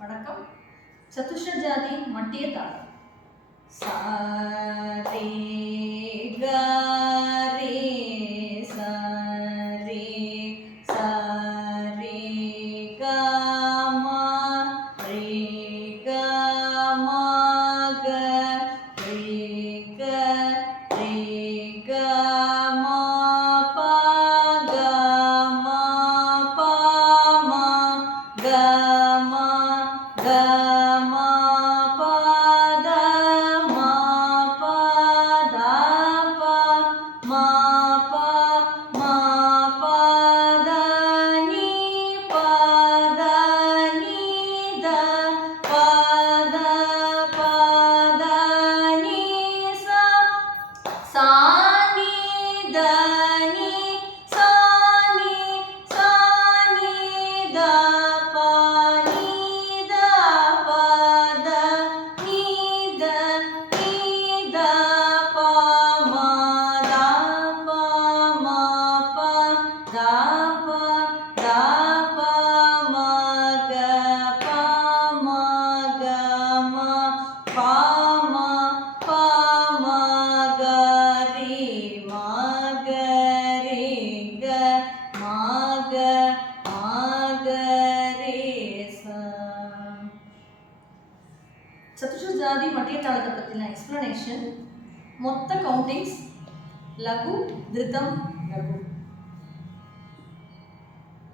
வணக்கம். சதுஷ்ர ஜாதி மட்டிய தாளம். சா ரே க ரே சா ரே சா ரே க மா ரே க மா க ரே க ரே க மா பா க மா பா மா க மா க மா பா த மா பா த பா மா பா மா பா த நீ பா த நீ த பா த பா த நீ சா சா நீ த நீ சா நீ சா நீ த பா நீ த பா த நீ த நீ த பா மா த பா மா பா த பா த பா மா க பா மா க மா பா மா பா மா க ரே மா க ரே க மா க ரே சா. சதுஷ்ர ஜாதி மட்டிய தாளத்தை பற்றின எக்ஸ்பிளனேஷன். மொத்த கவுண்டிங்ஸ் லகு, திருத்தம்,